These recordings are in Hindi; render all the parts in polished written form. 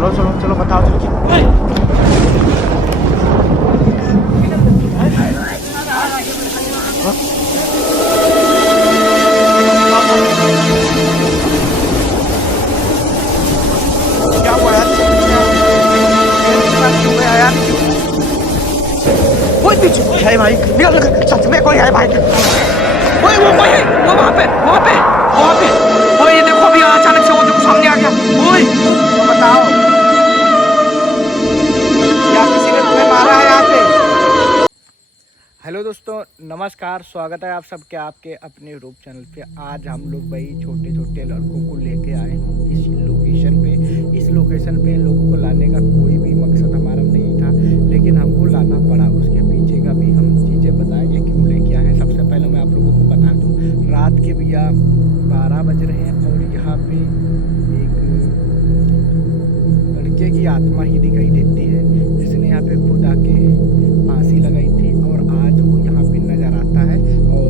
चलो चलो चलो बताओ चल क्या हुआ यार यार कोई पीछे है भाई निकल निकल सच में कोई है भाई ओए वो कोई है वो वहाँ पे ओए ये देखो अभी अचानक से वो देखो सामने आ गया ओए तो बताओ क्या किसी ने तुम्हें मारा है यहाँ पे। हेलो दोस्तों नमस्कार, स्वागत है आप सबके आपके अपने यूट्यूब चैनल पे। आज हम लोग भाई छोटे छोटे लड़कों को लेके आए हैं इस लोकेशन पे। इस लोकेशन पे इन लोगों को लाने का कोई भी मकसद हमारा नहीं था, लेकिन हमको लाना पड़ा। उसके पीछे का भी हम चीज़ें बताएंगे क्यों लेके आए हैं। सबसे पहले मैं आप लोगों को बता दूँ, रात के भैया 12 बज रहे हैं और यहाँ पे एक लड़के की आत्मा ही दिखाई देती है जिसने यहाँ पे खुद आके फांसी लगाई थी और आज वो यहाँ पे नज़र आता है। और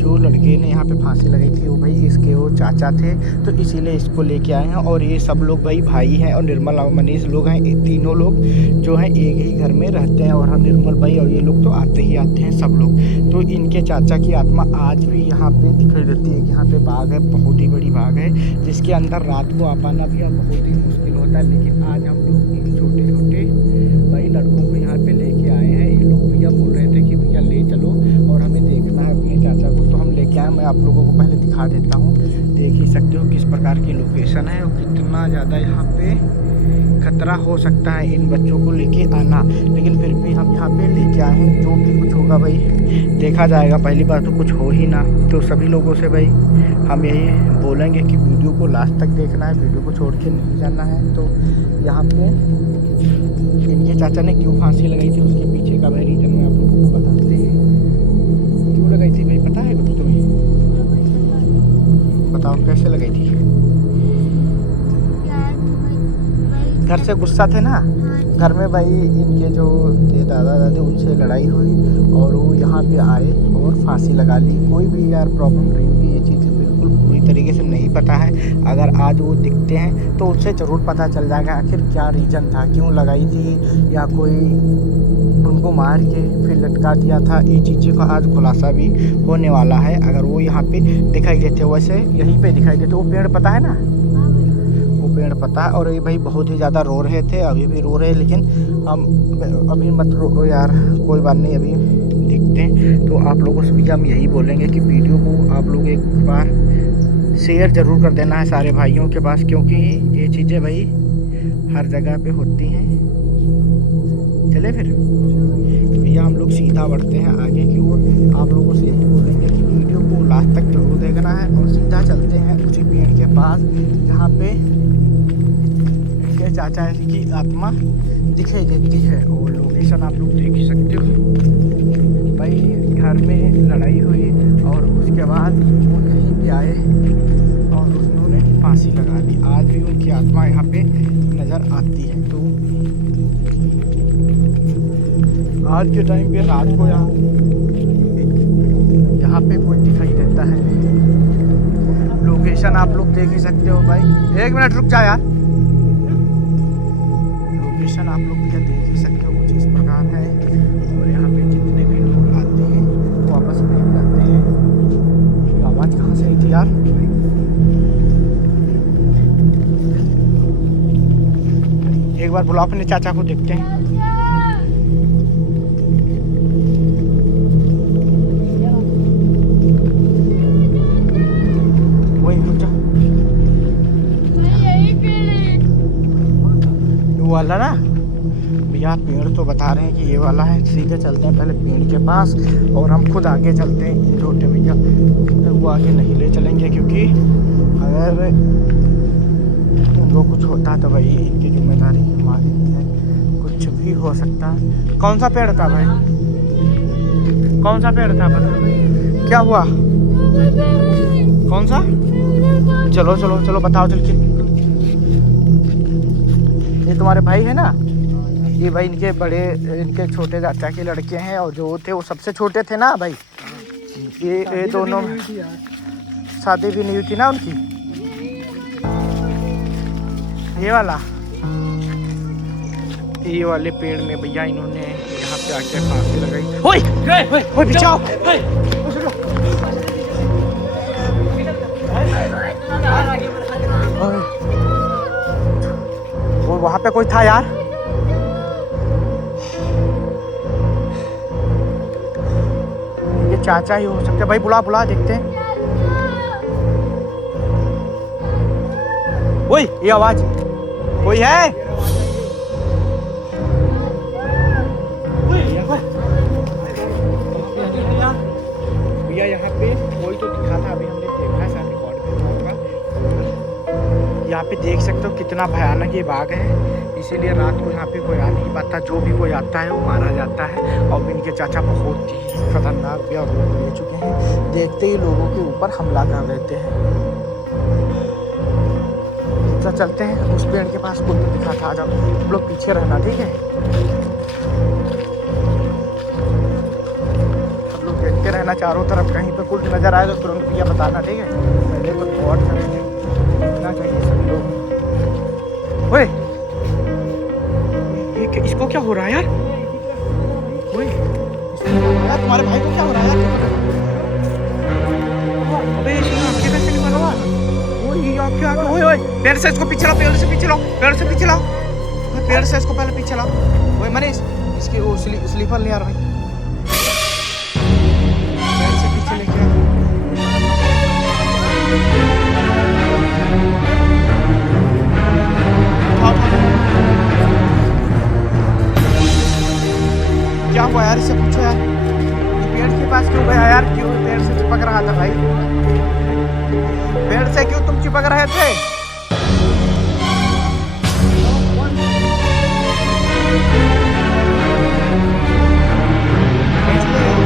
जो लड़के ने यहाँ पे फांसी लगाई थी वो भाई इसके वो चाचा थे, तो इसीलिए इसको लेके आए हैं। और ये सब लोग भाई हैं और निर्मल और मनीष लोग हैं। ये तीनों लोग जो हैं एक ही घर में रहते हैं और हम निर्मल भाई और ये लोग तो आते ही आते हैं सब लोग। तो इनके चाचा की आत्मा आज भी यहाँ पे दिखाई देती है। यहाँ पे बाग है, बहुत ही बड़ी बाग है जिसके अंदर रात को आ पाना भी बहुत ही मुश्किल होता है। लेकिन आज हम लोग इन छोटे छोटे भाई लड़कों को यहाँ पे लेके आए हैं। ये लोग भैया बोल रहे थे कि भैया ले चलो और हमें देखना है अपने चाचा को, तो हम लेके आए। मैं आप लोगों को पहले दिखा देता हूँ, देख ही सकते हो किस प्रकार की लोकेशन है और कितना ज़्यादा यहाँ पे खतरा हो सकता है इन बच्चों को लेके आना। लेकिन फिर भी हम यहाँ पे लेके आए हैं। जो भी कुछ होगा भाई देखा जाएगा। पहली बार तो कुछ हो ही ना, तो सभी लोगों से भाई हम यही बोलेंगे कि वीडियो को लास्ट तक देखना है, वीडियो को छोड़ के नहीं जाना है। तो यहाँ पे इनके चाचा ने क्यों फांसी लगाई थी उसके पीछे का भाई रीज़न मैं आप लोगों को बताते हैं। क्यों लगाई थी भाई पता है कुछ तुम्हें? बताओ कैसे लगाई थी? घर से गुस्सा थे ना, घर में भाई इनके जो थे दादा दादी उनसे लड़ाई हुई और वो यहाँ पे आए और फांसी लगा ली। कोई भी यार प्रॉब्लम नहीं हुई, ये चीज़ बिल्कुल पूरी तरीके से नहीं पता है। अगर आज वो दिखते हैं तो उससे ज़रूर पता चल जाएगा आखिर क्या रीज़न था, क्यों लगाई थी, या कोई उनको मार के फिर लटका दिया था। ये चीज़ें का आज खुलासा भी होने वाला है। अगर वो यहाँ पे दिखाई देते, वैसे यहीं पे दिखाई देते, वो पेड़ पता है ना, पेड़ पता है। और ये भाई बहुत ही ज़्यादा रो रहे थे, अभी भी रो रहे हैं। लेकिन हम अभी मत रो यार, कोई बात नहीं, अभी देखते हैं। तो आप लोगों से भी हम यही बोलेंगे कि वीडियो को आप लोग एक बार शेयर ज़रूर कर देना है सारे भाइयों के पास, क्योंकि ये चीज़ें भाई हर जगह पे होती हैं। चले फिर भैया हम लोग सीधा बढ़ते हैं आगे की ओर। आप लोगों से यही बोलेंगे कि वीडियो को लास्ट तक जरूर देखना है और सीधा चलते हैं उसी पेड़ के पास जहाँ पे चाचा की आत्मा दिखाई देती है। और लोकेशन आप लोग देख ही सकते हो भाई। घर में लड़ाई हुई और उसके बाद वो कहीं पे आए और उन्होंने फांसी लगा दी। आज भी उनकी आत्मा यहाँ पे नज़र आती है। तो आज के टाइम पे रात को यहाँ पे कोई दिखाई देता है। लोकेशन आप लोग देख ही सकते हो भाई। एक मिनट रुक जा यार, आप लोग भी देख ही सकते हो कुछ इस प्रकार है। और यहाँ पे जितने भी लोग आते हैं वो आपस में जाते हैं। आवाज़ कहाँ से आई थी यार? एक बार बुलाओ अपने चाचा को, देखते हैं। वही रुक जा, वो वाला ना भैया, पेड़ तो बता रहे हैं कि ये वाला है। सीधे चलते हैं पहले पेड़ के पास और हम खुद आगे चलते हैं। इन छोटे भैया वो आगे नहीं ले चलेंगे, क्योंकि अगर उनको कुछ होता तो भाई इनकी जिम्मेदारी हमारी है, कुछ भी हो सकता है। कौन सा पेड़ था भाई? कौन सा पेड़ था पता? क्या हुआ? कौन सा? चलो चलो चलो बताओ चल के। ये तुम्हारे भाई है ना? ये भाई इनके बड़े, इनके छोटे चाचा के लड़के हैं और जो थे वो सबसे छोटे थे ना भाई। ये दोनों शादी भी नहीं हुई थी ना उनकी। ये वाला ये वाले पेड़ में भैया इन्होंने यहाँ पे आके फांसी लगाई। ओए ओए पीछे आओ। वो वहाँ पे कोई था यार। ये चाचा ही हो सकते भाई, बुला बुला देखते हैं। ओए ये आवाज कोई है? भैया यहाँ पे कोई तो दिखा था, अभी हमने देखा शायद रिकॉर्ड में होगा। यहाँ पे देख सकते हो कितना भयानक ये बाग है, इसीलिए रात को यहाँ पे कोई आ नहीं पाता। जो भी कोई आता है वो मारा जाता है। और इनके चाचा बहुत ही खतरनाक भी रूप ले चुके हैं, देखते ही लोगों के ऊपर हमला कर देते हैं। तो चलते हैं उस पेड़ के पास, कोई तो दिखा था। आ जाओ तुम लोग पीछे रहना, ठीक है? देखते रहना चारों तरफ, कहीं पे कुछ नजर आए तो तुरंत भैया बताना, ठीक है? पहले तो गौर करेंगे इतना चाहिए सभी लोग। ओए ये इसको क्या हो रहा है यार? ओए यार तुम्हारे भाई को क्या हो रहा है यार? अबे इसकी आंखें कैसे नहीं बना हुआ? ओए ये आंखें आगे। ओए ओए पेड़ से इसको पीछे लाओ, पेड़ से पीछे लाओ, पेड़ से पीछे लाओ, पेड़ से इसको पहले पीछे लाओ। ओए मनीष इसके वो स्लीपर ले यार भाई, क्या हुआ यार? इससे पूछो यार, पेड़ के पास क्यों गया यार? क्यों पेड़ से चिपक रहा था भाई? पेड़ से क्यों तुम चिपक रहे थे?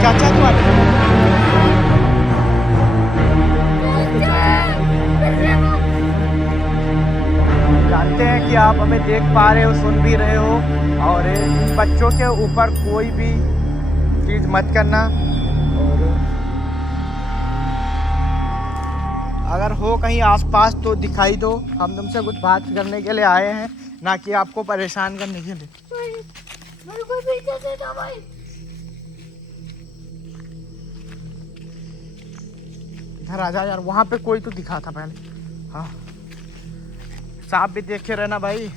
चाचा तुम्हारे जानते हैं कि आप हमें देख पा रहे हो, सुन भी रहे हो, और इन बच्चों के ऊपर कोई भी चीज़ मत करना। और अगर हो कहीं आसपास तो दिखाई दो, हम तुमसे कुछ बात करने के लिए आए हैं, ना कि आपको परेशान करने के लिए। इधर आ जा यार, वहाँ पे कोई तो दिखा था पहले। हाँ सांप भी देखे रहना भाई।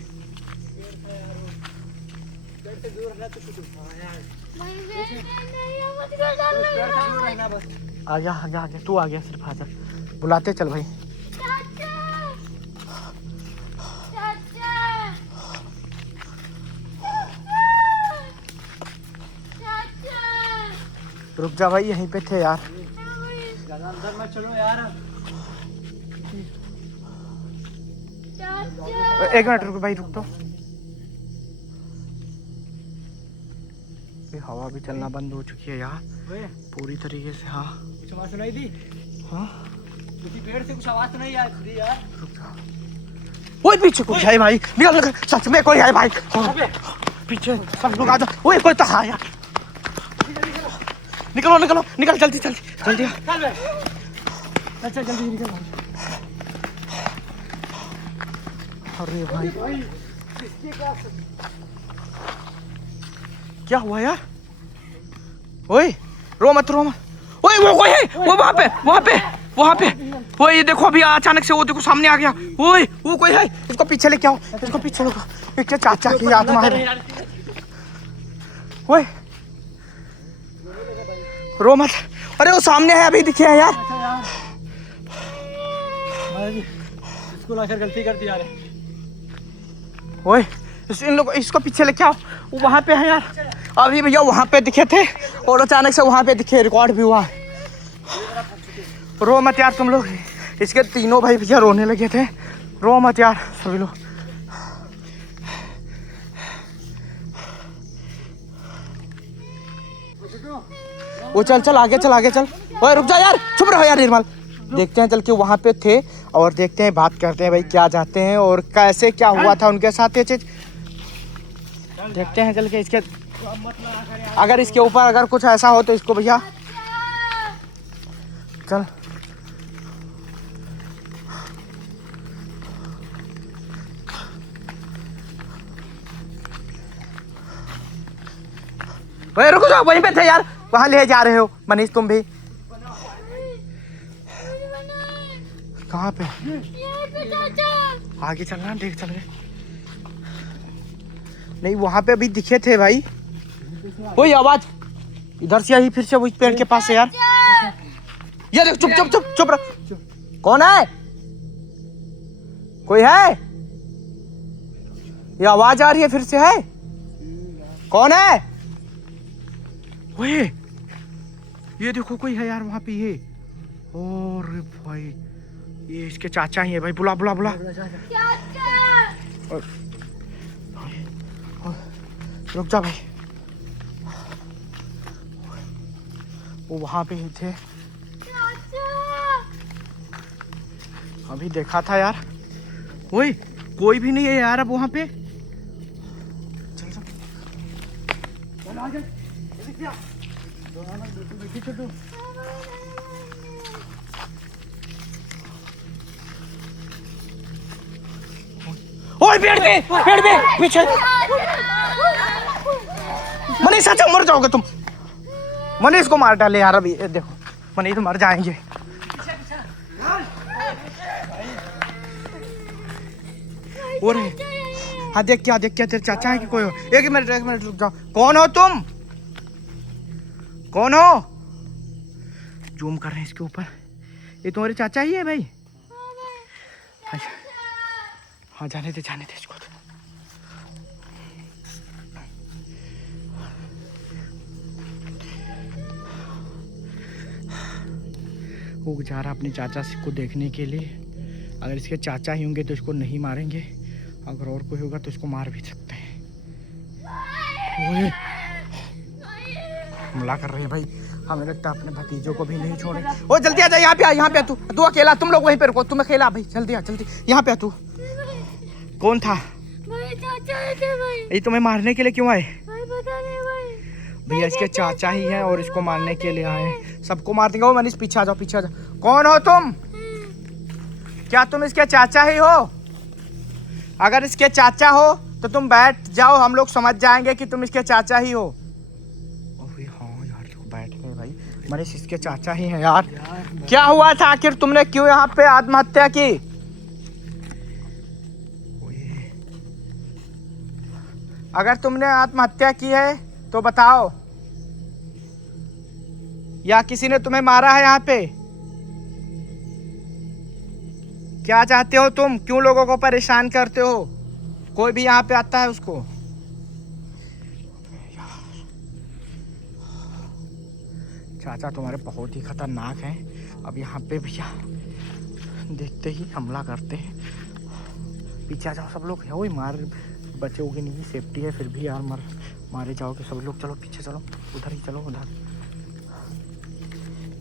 आ गया आ गया आ गया, तू आ गया, सिर्फ आ जा, बुलाते चल भाई। रुक जा भाई, यहीं पे थे यार। अंदर मत चलो यार। एक मिनट रुक भाई, रुक तो। हवा भी चलना बंद हो चुकी है यार पूरी तरीके से। हाँ कुछ आवाज सुनाई दी? हाँ किसी पेड़ से कुछ आवाज सुनाई यार? रुक जा। ओए पीछे कोई है भाई, निकल निकल, सच में कोई है भाई। पीछे सब लोग आ जाओ। ओए कोई तो है यार, निकलो निकलो निकल, जल्दी जल्दी जल्दी चल जल्दी निकल भाई। अरे भाई क्या हुआ यार? ओए रो मत रो मत। ओए वो कोई है, वो वहाँ पे ओए ये देखो, अभी अचानक से वो देखो सामने आ गया। ओए वो कोई है, इसको पीछे लेके आओ, इसको पीछे लो। इसके चाचा की आत्मा है। ओए रो मत। अरे वो सामने है, अभी दिखे है यार। इसको लाकर गलती कर दी यार। ओए इन लोग इसको पीछे लेके आओ, वो वहाँ पे है यार। अभी भैया वहाँ पे दिखे थे और अचानक से वहाँ पे दिखे, रिकॉर्ड भी हुआ। रो मत यार तुम लोग, इसके तीनों भाई भैया रोने लगे थे। रो मत यार सभी लोग। वो चल चल आगे चल आगे चल। ओए रुक जा यार, चुप रहो यार निर्मल। देखते हैं चल के वहाँ पे थे और देखते हैं, बात करते हैं भाई क्या चाहते हैं और कैसे क्या हुआ था उनके साथ ये चीज। देखते हैं चल के इसके, अगर इसके ऊपर अगर कुछ ऐसा हो तो इसको भैया चल। ओए रुको जाओ, वहीं पे थे यार, वहाँ ले जा रहे हो मनीष तुम भी? कहाँ पे? आगे चलना, देख चल रहे नहीं, वहाँ पे अभी दिखे थे भाई। कोई आवाज इधर से आई फिर से वही पेड़ के पास से यार। ये देख, चुप चुप चुप चुप रह। कौन है? कोई है? ये आवाज आ रही है फिर से, है कौन है? ओए ये देखो कोई है यार वहाँ पे। ये और भाई ये इसके चाचा ही है भाई। बुला बुला बुला। रुक जा भाई, वो वहाँ पे ही थे, अभी देखा था यार। ओए कोई भी नहीं है यार अब वहाँ पे। चल चल चल आगे। ओए पेड़ पे पीछे। मनीष अच्छा मर जाओगे तुम। मनीष को मार डाले यार अभी। देखो मनीष तो मर जाएंगे। और हाँ देख क्या तेरे चाचा है कि कोई हो? एक मिनट रुक जाओ। कौन हो तुम? कौन हो? जूम कर रहे हैं इसके ऊपर। ये तुम्हारे चाचा ही है भाई? हाँ जाने दे इसको। वो जा रहा अपने चाचा को देखने के लिए। अगर इसके चाचा ही होंगे तो इसको नहीं मारेंगे, अगर और कोई होगा तो इसको मार भी सकते हैं। हमला कर रहे हैं भाई। हमें लगता है अपने भतीजों को भी नहीं छोड़े। ओ जल्दी आ जा, यहाँ पे आ तू अकेला। तुम लोग वहीं पे रुको, तुम अकेला भाई। जल्दी आ, जल्दी यहाँ पे आ तू। कौन था? ये तुम्हें मारने के लिए क्यों आए? भैया इसके चाचा ही हैं और इसको मारने के लिए आए। सबको मार देंगे। वो मनीष पीछे आ जाओ, पीछे आ जाओ। कौन हो तुम? क्या तुम इसके चाचा ही हो? अगर इसके चाचा हो तो तुम बैठ जाओ, हम लोग समझ जाएंगे कि तुम इसके चाचा ही हो। हाँ यार बैठ गए भाई। मनीष इसके चाचा ही हैं यार। क्या हुआ था आखिर? तुमने क्यों यहाँ पे आत्महत्या की? अगर तुमने आत्महत्या की है तो बताओ, या किसी ने तुम्हें मारा है यहाँ पे? क्या चाहते हो तुम? क्यों लोगों को परेशान करते हो? कोई भी यहाँ पे आता है उसको। चाचा तुम्हारे बहुत ही खतरनाक हैं। अब यहाँ पे भैया देखते ही हमला करते हैं। पीछे आ जाओ सब लोग। वही मार बचोगे नहीं, सेफ्टी है फिर भी यार मारे जाओगे सब लोग। चलो पीछे चलो, उधर ही चलो, उधर।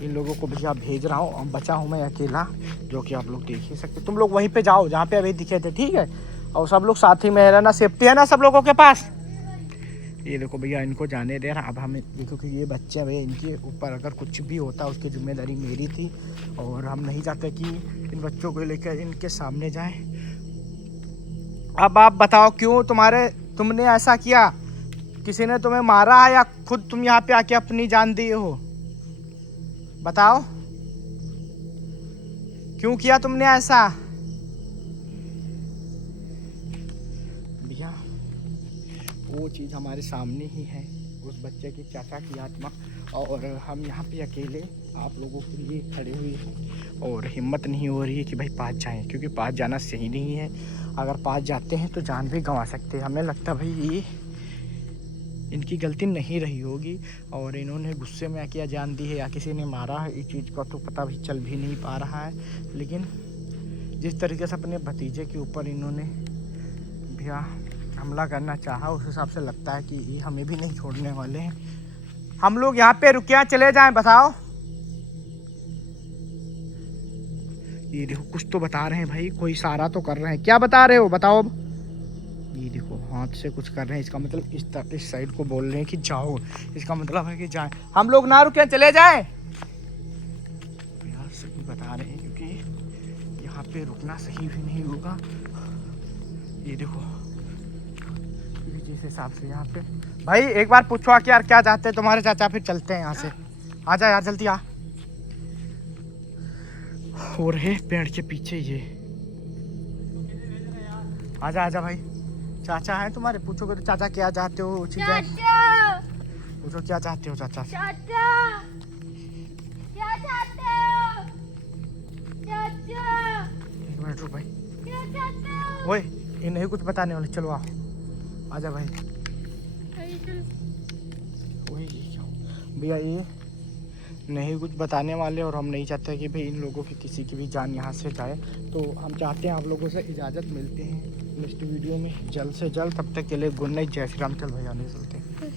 इन लोगों को भैया भेज रहा हूँ। बचा हूँ मैं अकेला, जो कि आप लोग देख ही सकते। तुम लोग वहीं पे जाओ जहाँ पे अभी दिखे थे, ठीक है? और सब लोग साथ ही में रहना। सेफ्टी है ना सब लोगों के पास? ये देखो भैया इनको जाने दे रहा। अब हमें देखो कि ये बच्चे भैया, इनके ऊपर अगर कुछ भी होता उसकी जिम्मेदारी मेरी थी, और हम नहीं चाहते कि इन बच्चों को लेकर इनके सामने जाएं। अब आप बताओ क्यों तुमने ऐसा किया? किसी ने तुम्हें मारा है या खुद तुम यहाँ पे आके अपनी जान दी हो? बताओ क्यों किया तुमने ऐसा? भैया वो चीज़ हमारे सामने ही है, उस बच्चे की चाचा की आत्मा। और हम यहाँ पे अकेले आप लोगों के लिए खड़े हुए हैं, और हिम्मत नहीं हो रही है कि भाई पास जाएं, क्योंकि पास जाना सही नहीं है। अगर पास जाते हैं तो जान भी गंवा सकते हैं। हमें लगता है भाई ये इनकी गलती नहीं रही होगी, और इन्होंने गुस्से में क्या जान दी है, या किसी ने मारा है, इस चीज़ का तो पता भी चल भी नहीं पा रहा है। लेकिन जिस तरीके से अपने भतीजे के ऊपर इन्होंने भैया हमला करना चाहा, उस हिसाब से लगता है कि ये हमें भी नहीं छोड़ने वाले हैं। हम लोग यहाँ पे रुकिया चले जाएं? बताओ। ये देखो कुछ तो बता रहे हैं भाई, कोई इशारा तो कर रहे हैं। क्या बता रहे हो बताओ अब? ये देखो हाथ से कुछ कर रहे हैं। इसका मतलब इस साइड को बोल रहे हैं कि जाओ। इसका मतलब है कि जाएं। हम लोग ना रुके चले जाएं? यार सही बता रहे हैं, क्योंकि यहाँ पे रुकना सही भी नहीं होगा। ये देखो जिस हिसाब से यहाँ पे भाई एक बार पूछो आके यार क्या चाहते हैं तुम्हारे चाचा, फिर चलते हैं यहाँ से। आ जा यार जल्दी आ। और है पेड़ के पीछे ये, आजा आजा भाई। चाचा है तुम्हारे, पूछो करो चाचा क्या चाहते हो वो चीजें, पूछो क्या चाहते हो चाचा से। एक मिनट रुक भाई, ओए ये नहीं कुछ बताने वाले, चलो आओ आजा भाई। वही भैया ये नहीं कुछ बताने वाले, और हम नहीं चाहते कि भाई इन लोगों की किसी की भी जान यहाँ से जाए, तो हम चाहते हैं आप लोगों से इजाज़त मिलते हैं नेक्स्ट वीडियो में जल्द से जल्द। तब तक के लिए गुड नाइट, जय श्री राम। चल भैया नहीं चलते।